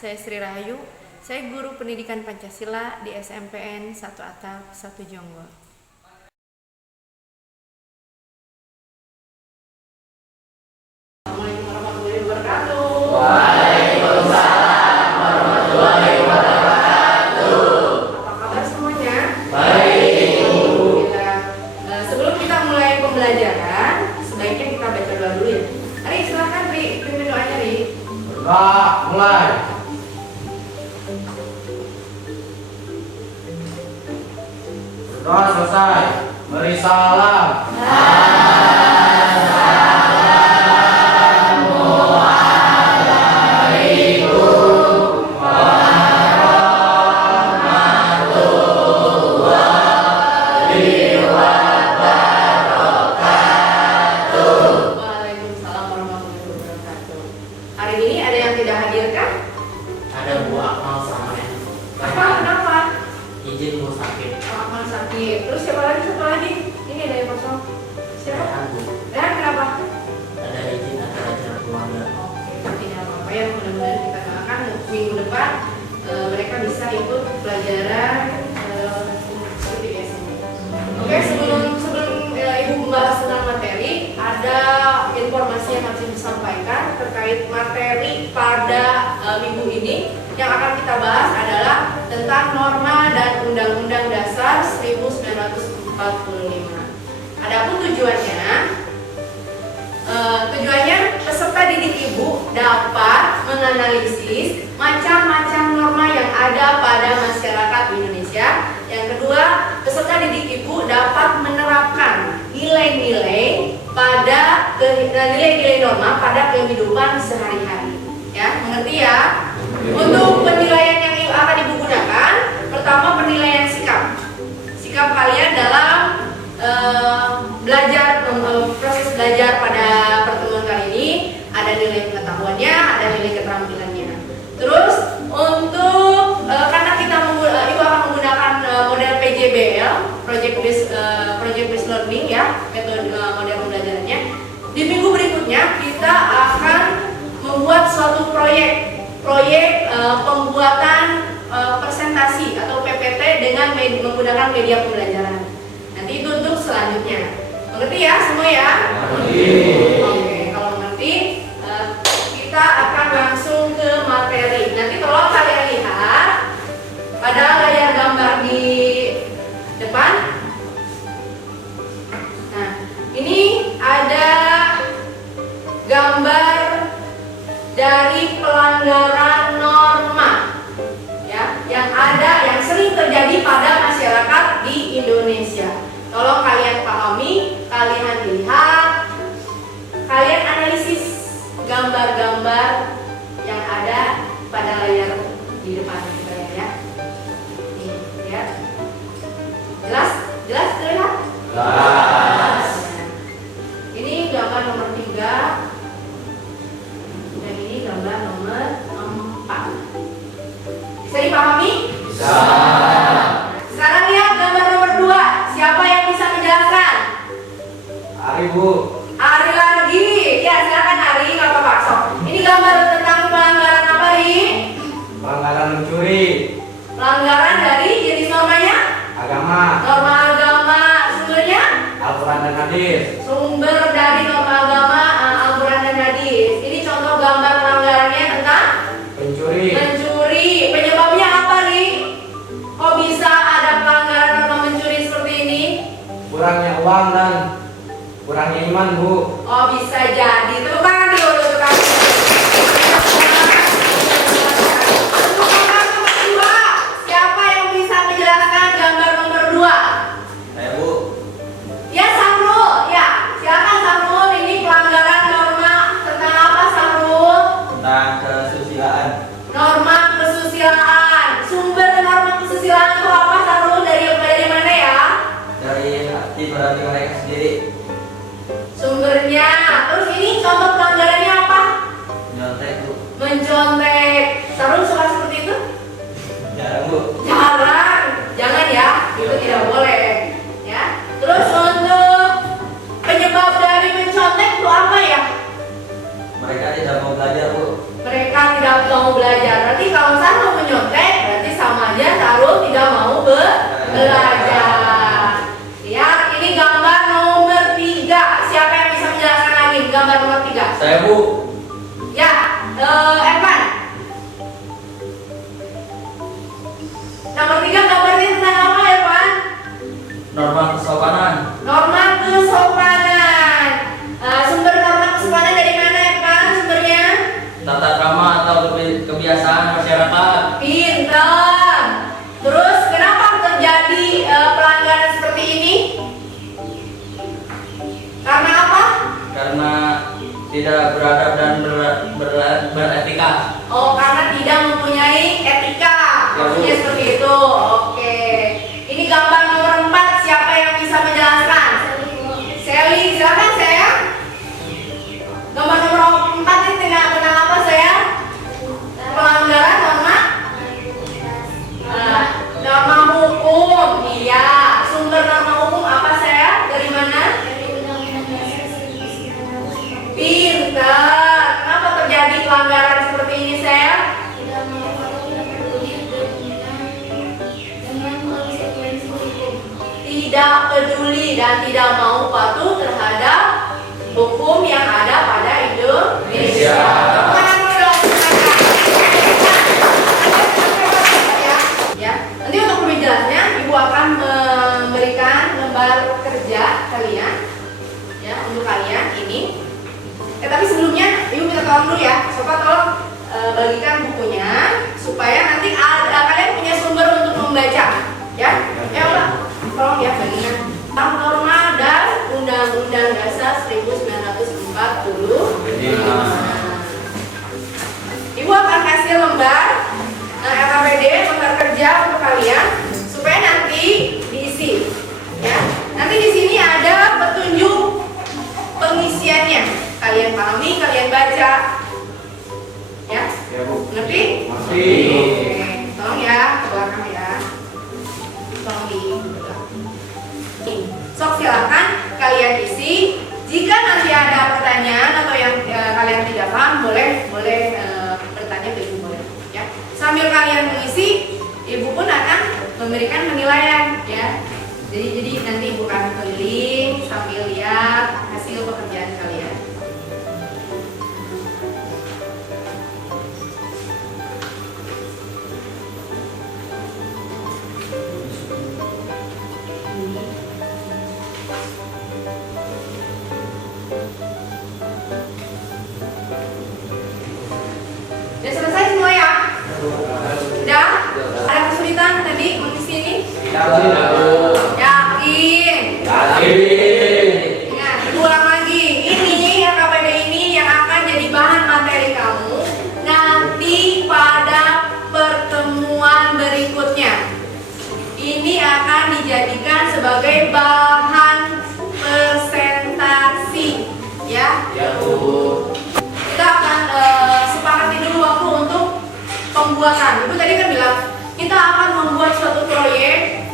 saya Sri Rahayu. Saya guru pendidikan Pancasila di SMPN 1 Atap 1 Jonggol. Assalamualaikum warahmatullahi wabarakatuh. Waalaikumsalam warahmatullahi wabarakatuh. Apa kabar semuanya? Baik. Alhamdulillah. Sebelum kita mulai pembelajaran, sebaiknya kita baca doa dulu ya. Ari, silakan Ri, pimpin doanya Ri. Berdoa mulai. Berdoa selesai. Beri salam. Waalaikumsalam warahmatullahi wabarakatuh. Hari ini ada yang tidak hadir kan? Ada Bu Akmal sama ya. Apa? Kenapa? Izin mau sakit. Akmal sakit. Terus siapa lagi? Siapa lagi? Ini ada yang kosong. Siapa? Bu. Dan kenapa? Ada izin acara keluarga. Oke, tidak apa-apa ya. Mudah-mudahan kita doakan minggu depan mereka bisa ikut pelajaran seperti biasanya. Oke, sebelum Ibu membahas tentang materi, ada informasi yang harus disampaikan terkait materi pada minggu ini. Yang akan kita bahas adalah tentang norma dan Undang-Undang Dasar 1945. Adapun tujuannya peserta didik Ibu dapat menganalisis macam-macam norma yang ada pada masyarakat Indonesia. Yang kedua, peserta didik Ibu dapat menerapkan nilai-nilai norma pada kehidupan sehari-hari. Ya, mengerti ya? Untuk penilaian yang akan Ibu gunakan, pertama penilaian sikap. Sikap kalian dalam proses belajar pada pertemuan kali ini, ada nilai pengetahuannya, ada nilai keterampilannya. Terus untuk karena Ibu akan menggunakan model PJBL, project based learning ya, metode model pembelajarannya. Di minggu berikutnya kita akan membuat suatu proyek pembuatan presentasi atau PPT dengan menggunakan media pembelajaran. Nanti itu untuk selanjutnya. Mengerti ya semua ya? Oke, kalau mengerti kita akan langsung ke materi. Nanti tolong kalian lihat pada layar gambar di depan. Nah, ini ada gambar dari pelanggaran norma ya, yang sering terjadi pada masyarakat di Indonesia. Tolong kalian pahami, kalian lihat, kalian analisis gambar-gambar yang ada pada layar di depan kita ya. Nih, lihat. Jelas terlihat? Jelas. Ini gambar nomor 3 dan ini gambar nomor 4. Bisa dipahami? Bisa. Sekarang lihat gambar nomor 2. Siapa yang bisa menjelaskan? Ari Bu. Ari lagi. Ya, silakan Ari, nggak apa-apa. So, ini gambar tentang pelanggaran apa, Ri? Pelanggaran mencuri. Pelanggaran dari jenis normanya? Agama. Norma agama. Sumbernya? Al-Quran dan hadis. Sumber dari norma agama, Al-Quran dan hadis. Ini contoh gambar pelanggarannya tentang Pencuri. mencuri. Penyebabnya apa, Ri? Kok bisa ada pelanggaran norma mencuri seperti ini? Kurangnya uang dan kurangnya iman Bu. Oh, bisa jadi. Tepuk tangan dulu untuk kami. Untuk gambar nomor 2, siapa yang bisa menjelaskan gambar nomor 2? Saya Bu. Ya, Samrul. Ya, silakan Samrul. Ini pelanggaran norma tentang apa, Samrul? Tentang kesusilaan. Norma kesusilaan. Sumber norma kesusilaan itu apa, Samrul? Dari mana ya? Dari hati berarti mereka sendiri. Sumbernya. Terus ini contoh tidak beradab dan beretika. Oh, karena tidak mempunyai etika. Maksudnya seperti itu. Oke. Ini gambar nomor 4. Siapa yang bisa menjelaskan? Sally, silakan saya. Gambar nomor 4 ini tentang apa saya? Pelanggaran norma hukum. Iya. Sumber norma hukum apa saya? Dari mana? Pintar. Kenapa terjadi pelanggaran seperti ini saya? Tidak peduli dan tidak mau patuh terhadap hukum yang ada pada Indonesia. Ya, nanti untuk lebih jelasnya Ibu akan memberikan lembar kerja kalian, ya, untuk kalian ini. Tapi sebelumnya Ibu minta tolong dulu ya, Sobat tolong bagikan bukunya supaya nanti kalian punya sumber untuk membaca, ya. Ya Pak, tolong ya bagikan tentang norma dan Undang-Undang Dasar 1945. Ibu akan kasih lembar LKPD, lembar kerja untuk kalian supaya nanti diisi, ya. Nanti di sini ada petunjuk pengisiannya. Kalian pahami, kalian baca, ya. Ya Bu. Ngerti? Ngerti. Oke, tolong ya ke belakang ya. Tolong di belakang. Sok silakan kalian isi. Jika nanti ada pertanyaan atau yang kalian tidak paham, boleh bertanya ke Ibu, boleh, ya. Sambil kalian mengisi, Ibu pun akan memberikan penilaian, ya. Jadi nanti Ibu akan keliling sambil lihat hasil pekerjaan kalian. Udah selesai semua ya? Sudah? Ada kesulitan tadi mengisi ini? Yakin? Ingat, ulang lagi. Ini LKPD ini yang akan jadi bahan materi kamu nanti pada pertemuan berikutnya. Ini akan dijadikan sebagai bahan presentasi, ya. Ya Bu. Kita akan sepakati dulu waktu untuk pembuatan. Ibu tadi kan bilang kita akan membuat suatu proyek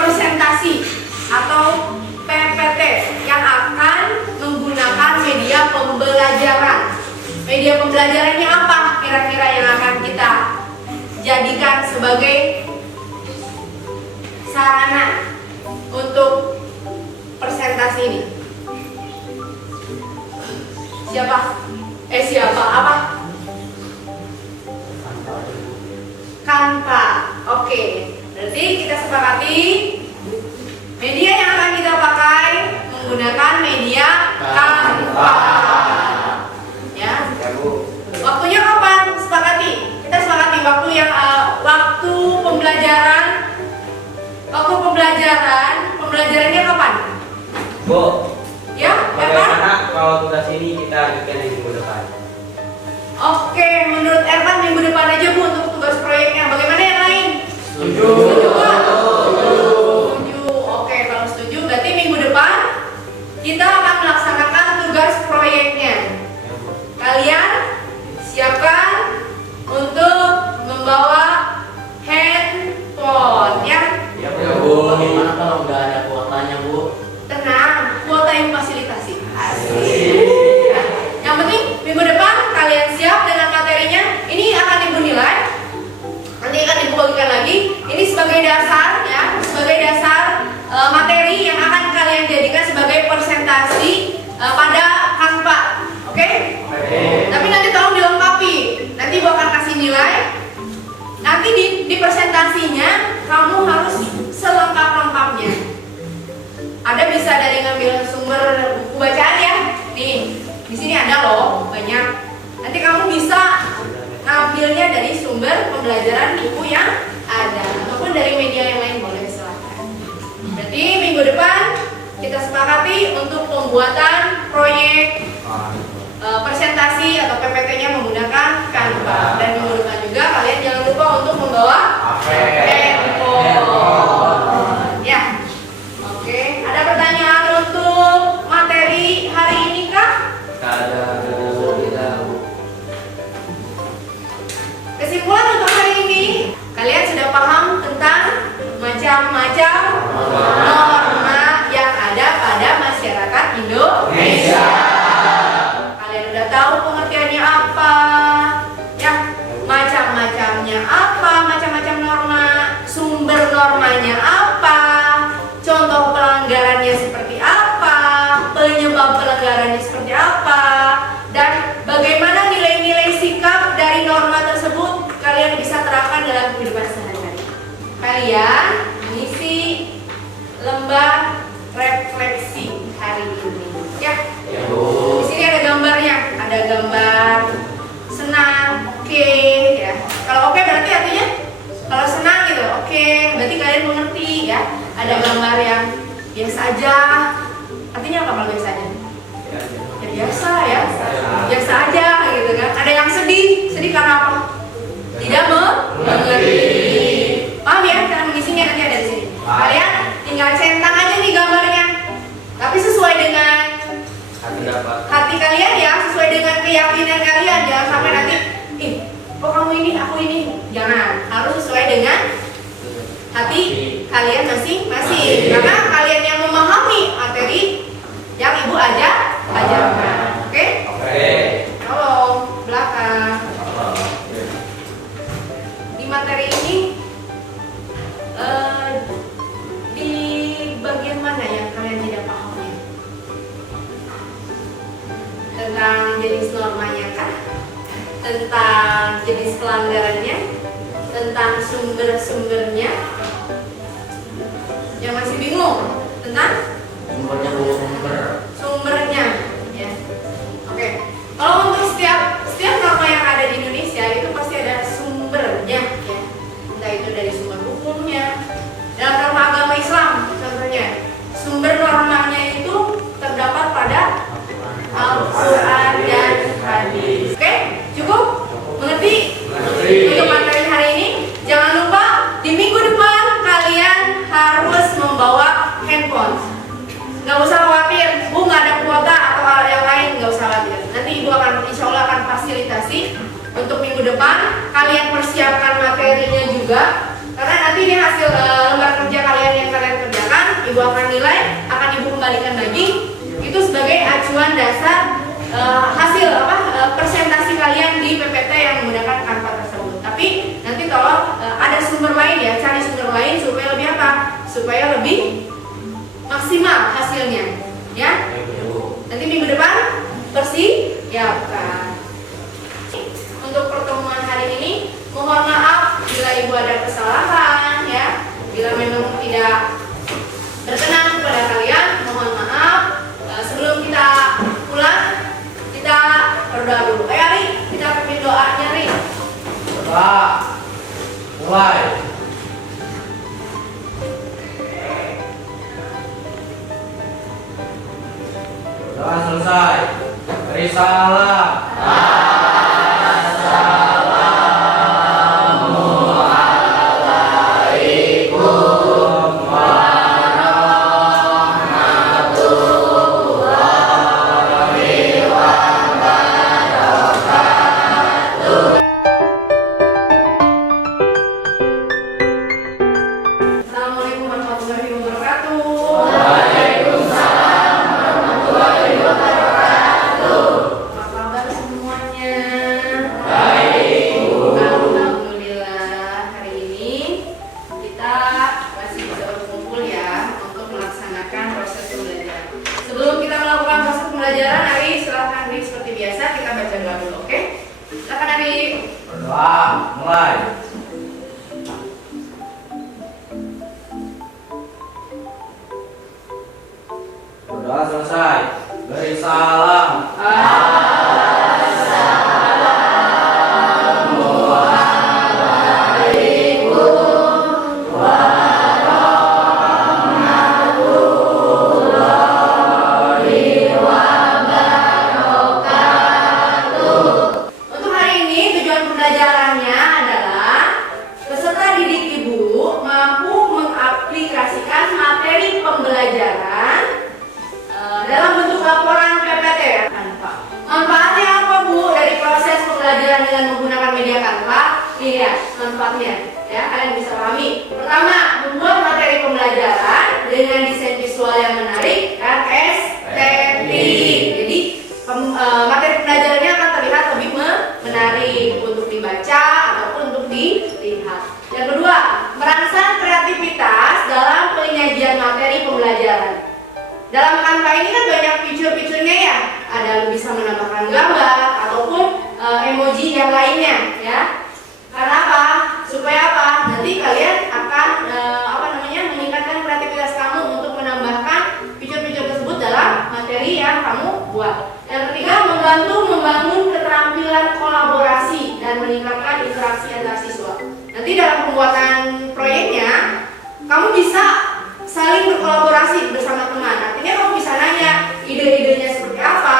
presentasi atau PPT yang akan menggunakan media pembelajaran. Media pembelajarannya apa kira-kira yang akan kita jadikan sebagai sarana untuk presentasi ini? Siapa? Apa? Canva. Oke. Berarti kita sepakati media yang akan kita pakai menggunakan media Canva. Ya. Ya Bu. Waktunya kapan? Sepakati. Kita sepakati waktu yang waktu pembelajaran. Pembelajarannya kapan? Bu. Ya, kapan? Bagaimana kalau tugas ini kita ajukan di minggu depan? Oke, menurut Ervan minggu depan aja Bu untuk tugas proyeknya. Bagaimana yang lain? Setuju. Setuju Pak? Setuju. Oke, kalau setuju berarti minggu depan kita akan melaksanakan tugas proyeknya. Kalian siapkan untuk membawa handphone, ya. Ya Bu. Bagaimana kalau nggak ada kuotanya, Bu? Tenang, kuota yang fasilitasi. Asik. Yang penting minggu depan kalian siap dengan materinya. Ini akan Ibu nilai. Nanti akan Ibu bagikan lagi. Ini sebagai dasar, ya, sebagai dasar materi yang akan kalian jadikan sebagai presentasi pada Canva. Oke? Tapi nanti tolong dilengkapi. Nanti Ibu akan kasih nilai. Nanti di presentasinya kamu harus selengkap-lengkapnya. Ada bisa dari ngambil sumber buku bacaan ya. Nih, di sini ada loh banyak. Nanti kamu bisa ngambilnya dari sumber pembelajaran buku yang ada ataupun dari media yang lain, boleh silakan. Berarti minggu depan kita kita sepakati untuk pembuatan proyek presentasi atau PPT-nya menggunakan Canva. Dan minggu depan juga kalian jangan lupa untuk membawa handphone. Ya. Oke, ada pertanyaan untuk materi hari ini kah? Ada Kesimpulan untuk hari ini, kalian sudah paham tentang macam-macam norma yang ada pada masyarakat Indonesia. Kalian udah tahu pengertiannya apa? Ya, macam-macamnya apa? Macam-macam norma, sumber normanya apa? Contoh pelanggarannya seperti apa? Penyebab pelanggarannya seperti apa? Dan bagaimana nilai-nilai sikap dari norma tersebut kalian bisa terapkan dalam kehidupan sehari-hari. Kalian mengisi lembar refleksi hari ini. Ya. Di sini ada gambarnya, ada gambar senang, oke, ya. Kalau oke berarti artinya kalau senang gitu, oke, berarti kalian mengerti ya. Ada gambar yang biasa aja, artinya apa kalau biasa aja? Ya biasa ya, biasa aja gitu kan. Ada yang sedih, sedih karena apa? Tidak mengerti. Paham ya cara mengisinya, nanti ada di sini. Kalian tinggal centang aja nih gambarnya, tapi sesuai dengan hati kalian ya, sesuai dengan keyakinan kalian. Jangan sampai nanti, kok kamu ini, aku ini. Jangan, harus sesuai dengan hati kalian masing-masing. Karena kalian yang memahami materi yang ibu ajarkan. Oke? Tolong belakang. Di materi ini di bagian mana yang kalian tidak paham ya? Tentang jenis normanya kah? Tentang jenis pelanggarannya? Tentang sumber-sumbernya? Yang masih bingung tentang sumbernya ya. Oke. Kalau untuk setiap norma yang ada di Indonesia itu pasti ada sumbernya ya. Entah itu dari sumber hukumnya. Dalam norma agama Islam contohnya, sumber normanya itu terdapat pada Al-Quran dan Hadis. Oke, cukup? Mengerti? Untuk materi hari ini, jangan lupa di minggu depan kalian harus membawa handphone. Nggak usah khawatir, Bu nggak ada kuota atau hal yang lain, nggak usah khawatir. Nanti Ibu akan, insya Allah akan fasilitasi untuk minggu depan. Kalian persiapkan materinya juga, karena nanti ini hasil lembar kerja kalian yang kalian kerjakan, Ibu akan nilai, akan Ibu kembalikan lagi. Itu sebagai acuan dasar hasil presentasi kalian di PPT yang menggunakan Canva tersebut. Tapi nanti tolong ada sumber lain ya, cari sumber lain supaya lebih apa? Supaya lebih maksimal hasilnya, ya. Nanti minggu depan persiapkan. Untuk pertemuan hari ini, mohon maaf bila ibu ada kesalahan, ya. Bila memang tidak berkenan kepada kalian, mohon maaf. Sebelum kita pulang, kita berdoa dulu. Ayo Ari, kita pimpin doanya Ari. Doa. Mulai. Doa selesai. Beri salam. Assalamualaikum warahmatullahi wabarakatuh. Apa kabar semuanya? Alhamdulillah, hari ini kita masih bisa berkumpul ya untuk melaksanakan proses pembelajaran. Sebelum kita melakukan proses pembelajaran, Ari silakan Ari seperti biasa kita baca doa dulu, oke? Silakan Ari. Berdoa. Mulai. Berdoa selesai. Beri salam. manfaatnya, ya kalian bisa pahami. Pertama, membuat materi pembelajaran dengan desain visual yang menarik dan estetik. Jadi materi pembelajarannya akan terlihat lebih menarik untuk dibaca ataupun untuk dilihat. Yang kedua, merangsang kreativitas dalam penyajian materi pembelajaran. Dalam Canva ini kan banyak fitur-fiturnya ya. Ada bisa menambahkan gambar ataupun emoji yang lainnya, ya. Karena apa? Supaya apa? Nanti kalian akan meningkatkan kreativitas kamu untuk menambahkan fitur-fitur tersebut dalam materi yang kamu buat. Yang ketiga, membantu membangun keterampilan kolaborasi dan meningkatkan interaksi antar siswa. Nanti dalam pembuatan proyeknya, kamu bisa saling berkolaborasi bersama teman. Artinya kamu bisa nanya ide-idenya seperti apa,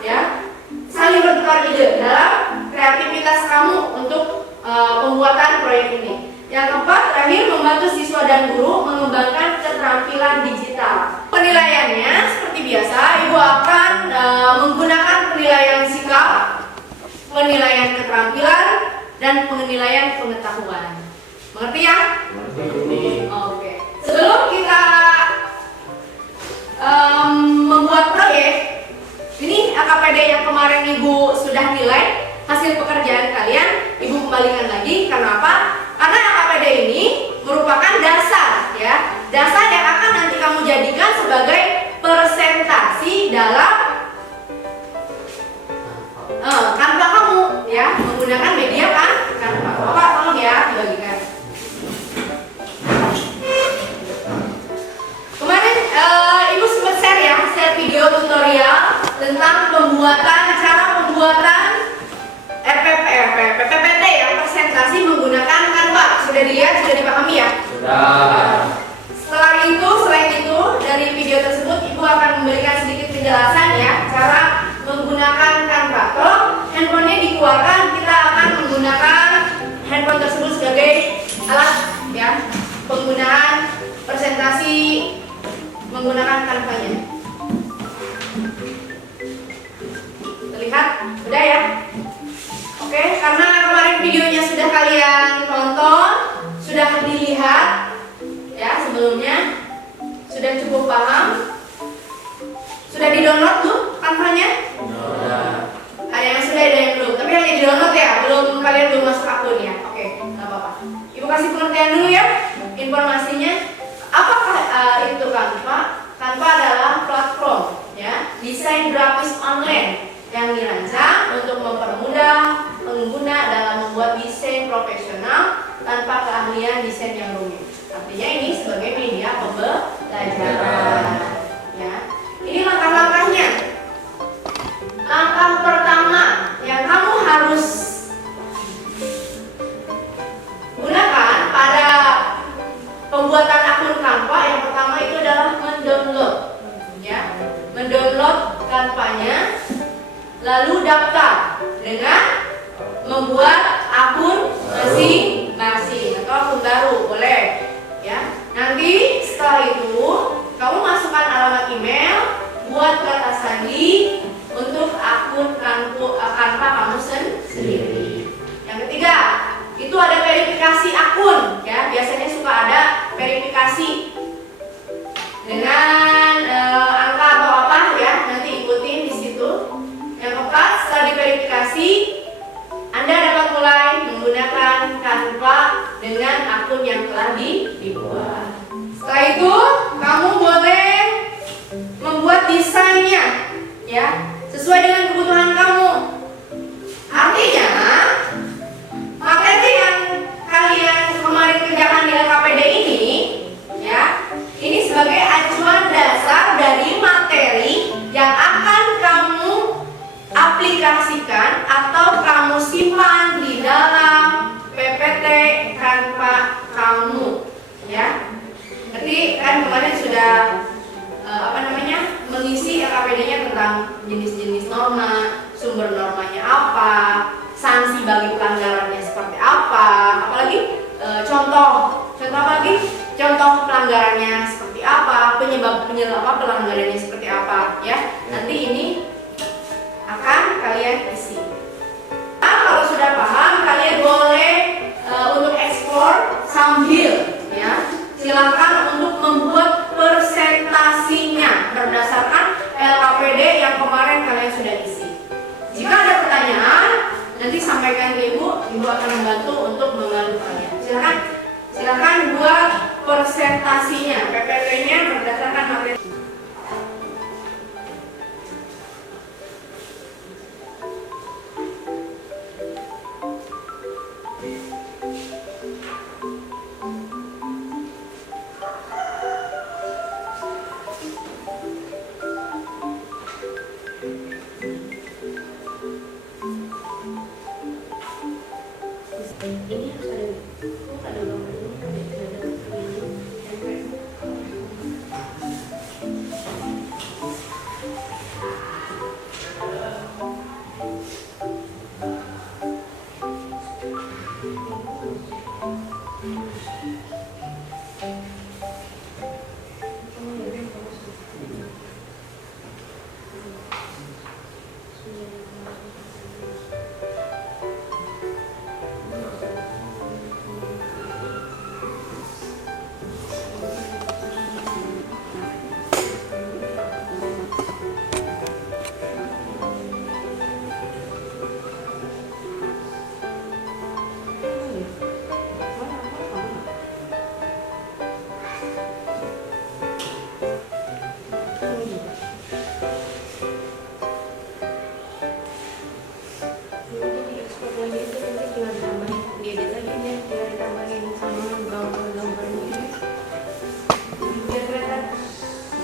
ya. Saling bertukar ide dalam kreativitas kamu untuk pembuatan proyek ini. Yang keempat, terakhir, membantu siswa dan guru mengembangkan keterampilan digital. Penilaiannya seperti biasa, Ibu akan menggunakan penilaian sikap, penilaian keterampilan, dan penilaian pengetahuan. Mengerti ya? Oke. Sebelum kita membuat proyek, ini AKPD yang kemarin Ibu sudah nilai hasil pekerjaan kalian, Ibu kembalikan lagi. Karena apa? Karena AKPD ini merupakan dasar, ya, dasar yang akan nanti kamu jadikan sebagai presentasi dalam Canva kamu, ya, menggunakan media kan Canva. Bapak tolong ya dibagikan. Kemarin Ibu sempat share video tutorial tentang cara pembuatan PPT ya, presentasi menggunakan Canva. Sudah dilihat, sudah dipahami ya? Sudah. Selain itu dari video tersebut Ibu akan memberikan sedikit penjelasan ya, cara menggunakan Canva. Kalau handphonenya dikeluarkan, kita akan menggunakan handphone tersebut sebagai alat ya, penggunaan presentasi menggunakan Canva-nya. Terlihat? Udah ya? Oke, karena kemarin videonya sudah kalian tonton, sudah dilihat ya sebelumnya, sudah cukup paham, sudah di-download tuh Canva-nya? Ada yang sudah, ada yang belum. Tapi hanya di-download ya, kalian belum masuk akun ya. Oke, nggak apa-apa. Ibu kasih pengertian dulu ya, informasinya. Apakah itu Canva? Canva adalah platform ya, desain grafis online yang dirancang untuk mempermudah pengguna dalam membuat desain profesional tanpa keahlian desain yang rumit. Artinya ini sebagai media pembelajaran. Ya, ini langkah-langkahnya. Langkah pertama yang kamu harus gunakan pada pembuatan akun Canva, yang pertama itu adalah mendownload, ya, mendownload Canva-nya, lalu daftar dengan membuat akun masing-masing atau akun baru boleh, ya. Nanti setelah itu kamu masukkan alamat email, buat kata sandi untuk akun Canva kamu sendiri. Yang ketiga, itu ada verifikasi akun, ya. Biasanya suka ada verifikasi dengan angka atau apa ya, nanti ikutin di situ. Yang keempat, setelah diverifikasi, Anda dapat mulai menggunakan Canva dengan akun yang telah dibuat. Setelah itu, kamu boleh membuat desainnya, ya, sesuai dengan kebutuhan kamu. Artinya, materi yang kalian kemarin kerjakan di LKPD ini, ya, ini sebagai acuan dasar dari materi yang akan kamu aplikasikan atau kamu simpan di dalam PPT Canva kamu, ya. Jadi kan kemarin sudah mengisi LKPD-nya tentang jenis-jenis norma, sumber normanya apa, sanksi bagi pelanggarannya seperti apa, apalagi contoh apa lagi? Contoh pelanggarannya seperti apa, penyebab pelanggarannya seperti apa, ya. Nanti ini akan kalian isi. Nah, kalau sudah paham, kalian boleh untuk interpretasinya. PPP-nya berdasarkan materi. Ini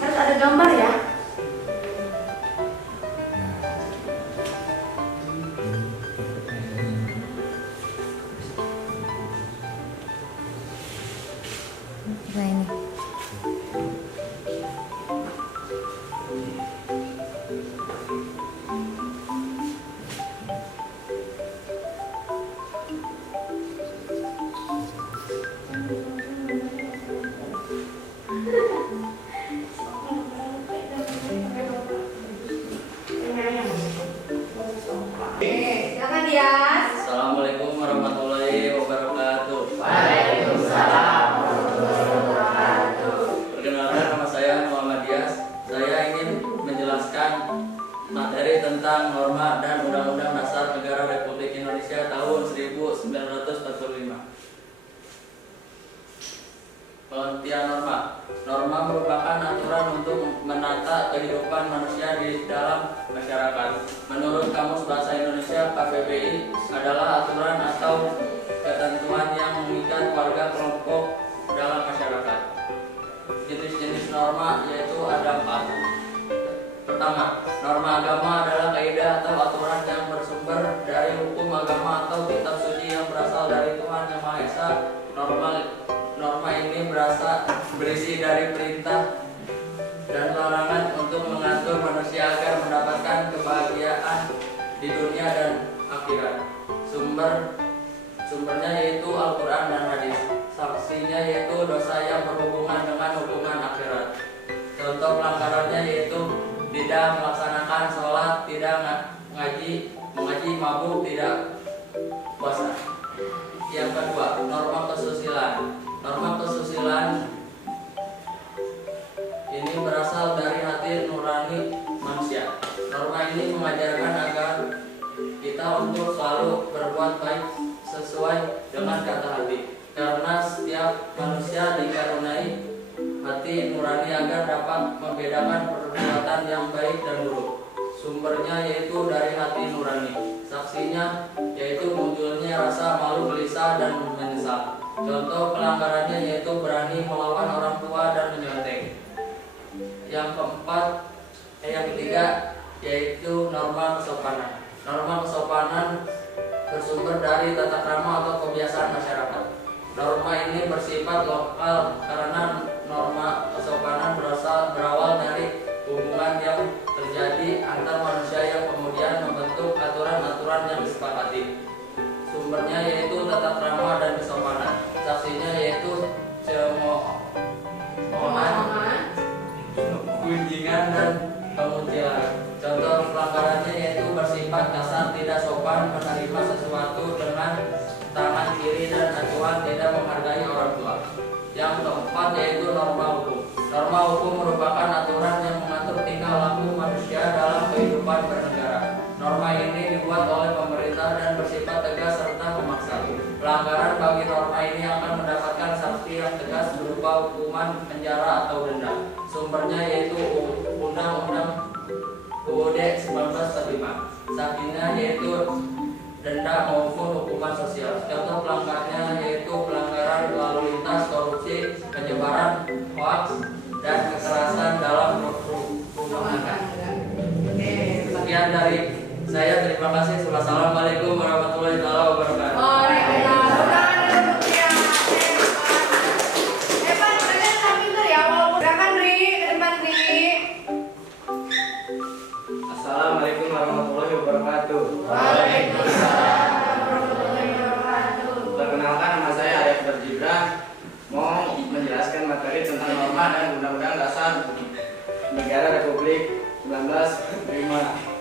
harus ada gambarnya, ada gambar ya. Nah ini. Silakan Dias. Assalamualaikum warahmatullahi wabarakatuh. Waalaikumsalam. Perkenalkan, nama saya Muhammad Dias. Saya ingin menjelaskan materi tentang norma dan Undang-Undang Dasar Negara Republik Indonesia tahun 1945. Pengertian norma. Norma merupakan aturan untuk menata kehidupan manusia di dalam masyarakat. Menurut Kamus Bahasa Indonesia KBBI, adalah aturan atau ketentuan yang mengikat warga kelompok dalam masyarakat. Jenis-jenis norma yaitu ada 4. Pertama, norma agama adalah kaidah atau aturan yang bersumber dari hukum agama atau kitab suci yang berasal dari Tuhan Yang Maha Esa. Norma ini berisi dari perintah dan larangan untuk mengatur manusia agar mendapatkan kebahagiaan di dunia dan akhirat. Sumbernya yaitu Al-Quran dan hadis. Saksinya yaitu dosa yang berhubungan dengan hukuman akhirat. Contoh pelanggarannya yaitu tidak melaksanakan sholat, tidak mengaji, mabuk, tidak puasa. Yang kedua, norma kesusilaan. Norma kesusilaan ini berasal dari hati nurani manusia. Norma ini mengajarkan agar kita untuk selalu berbuat baik sesuai dengan kata hati. Karena setiap manusia dikaruniai hati nurani agar dapat membedakan perbuatan yang baik dan buruk. Sumbernya yaitu dari hati nurani. Saksinya yaitu munculnya rasa malu, gelisah, dan menyesal. Contoh pelanggarannya yaitu berani melawan orang tua dan menyontek. Yang ketiga yaitu norma kesopanan. Norma kesopanan bersumber dari tata krama atau kebiasaan masyarakat. Norma ini bersifat lokal karena norma kesopanan berawal dari hubungan yang terjadi antar manusia yang kemudian membentuk aturan-aturan yang disepakati. Sumbernya yaitu tata krama dan kesopanan. Saksinya yaitu cemohan, gunjingan, dan pengucilan. Contoh pelanggarannya yaitu bersifat kasar, tidak sopan, menerima sesuatu dengan tangan kiri, dan acuan, tidak menghargai orang tua. Yang keempat yaitu norma hukum. Norma hukum merupakan aturan yang mengatur tingkah laku manusia dalam kehidupan bernegara. Norma ini dibuat oleh pemerintah dan bersifat tegas serta memaksa. Pelanggaran bagi norma ini akan mendapatkan sanksi yang tegas berupa hukuman penjara atau denda. Sumbernya yaitu Undang-Undang UUD 1945. Sanksinya yaitu denda maupun hukuman sosial. Contoh pelanggarnya yaitu pelanggaran lalu lintas, korupsi, penyebaran hoaks, dan kekerasan dalam rumah tangga. Sekian dari saya, terima kasih. Wassalamualaikum warahmatullahi wabarakatuh. Waalaikumsalam. Hebat, kalian sangat pintar ya. Walaupun silakan Ri, ke depan Ri. Assalamualaikum warahmatullahi wabarakatuh. Waalaikumsalam warahmatullahi wabarakatuh. Perkenalkan, nama saya Arif Berjibran, mau menjelaskan materi tentang norma dan Undang-Undang Dasar Negara Republik 1945.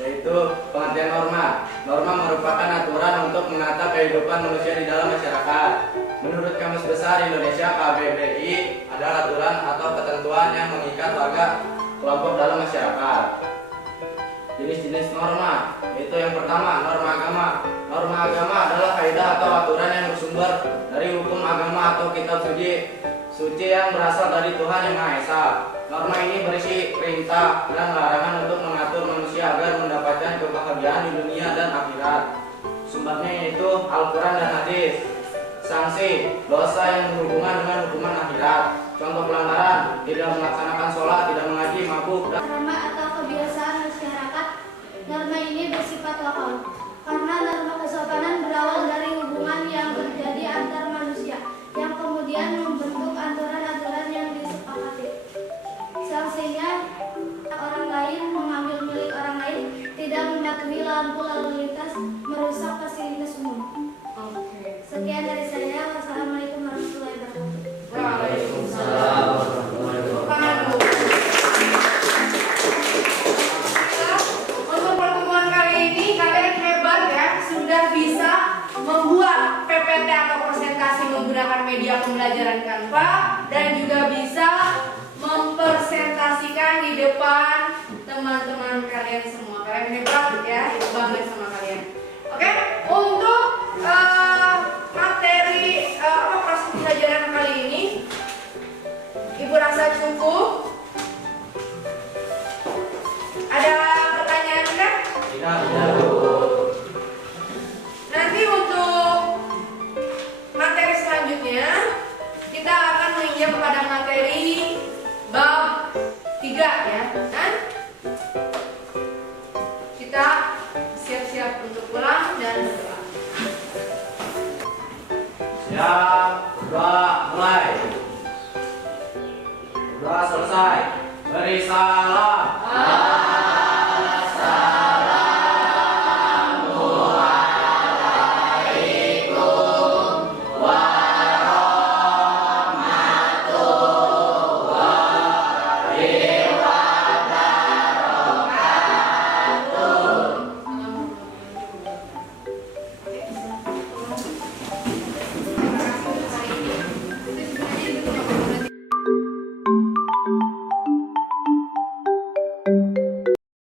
Yaitu pengertian norma. Norma merupakan aturan untuk menata kehidupan manusia di dalam masyarakat. Menurut Kamus Besar Indonesia KBBI, adalah aturan atau ketentuan yang mengikat warga kelompok dalam masyarakat. Jenis-jenis norma, yaitu yang pertama, norma agama. Norma agama adalah kaidah atau aturan yang bersumber dari hukum agama atau kitab suci yang berasal dari Tuhan Yang Maha Esa. Norma ini berisi perintah dan larangan untuk mengatur manusia agar mendapatkan kebahagiaan di dunia dan akhirat. Sumbernya yaitu Al-Quran dan Hadis. Sanksi, dosa yang berhubungan dengan hukuman akhirat. Contoh pelanggaran, tidak melaksanakan sholat, tidak mengaji, mabuk, dan Norma atau kebiasaan masyarakat. Norma ini bersifat lokal karena norma kesopanan berawal dari hubungan yang terjadi antar manusia yang kemudian membentuk aturan-aturan yang disepakati. Sanksinya, orang lain mengambil milik orang lain, tidak mematuhi lampu lalu lintas, merusak fasilitas umum. Oke. Sekian dari saya. Wassalamualaikum warahmatullahi wabarakatuh. Waalaikumsalam warahmatullahi wabarakatuh. Untuk pertemuan kali ini kalian hebat ya, sudah bisa membuat PPT atau presentasi menggunakan media pembelajaran Canva dan juga bisa mempresentasikan di depan teman-teman kalian semua. Kalian hebat ya, ibu bangga sama kalian. Oke, untuk materi proses pembelajaran kali ini, ibu rasa cukup. Ada pertanyaan kan? tidak. Nanti untuk materi selanjutnya kita akan menginjak kepada materi bab 3 ya. Dan kita siap-siap untuk pulang dan berdoa. Siap, berdoa mulai. Berdoa selesai. Beri salam.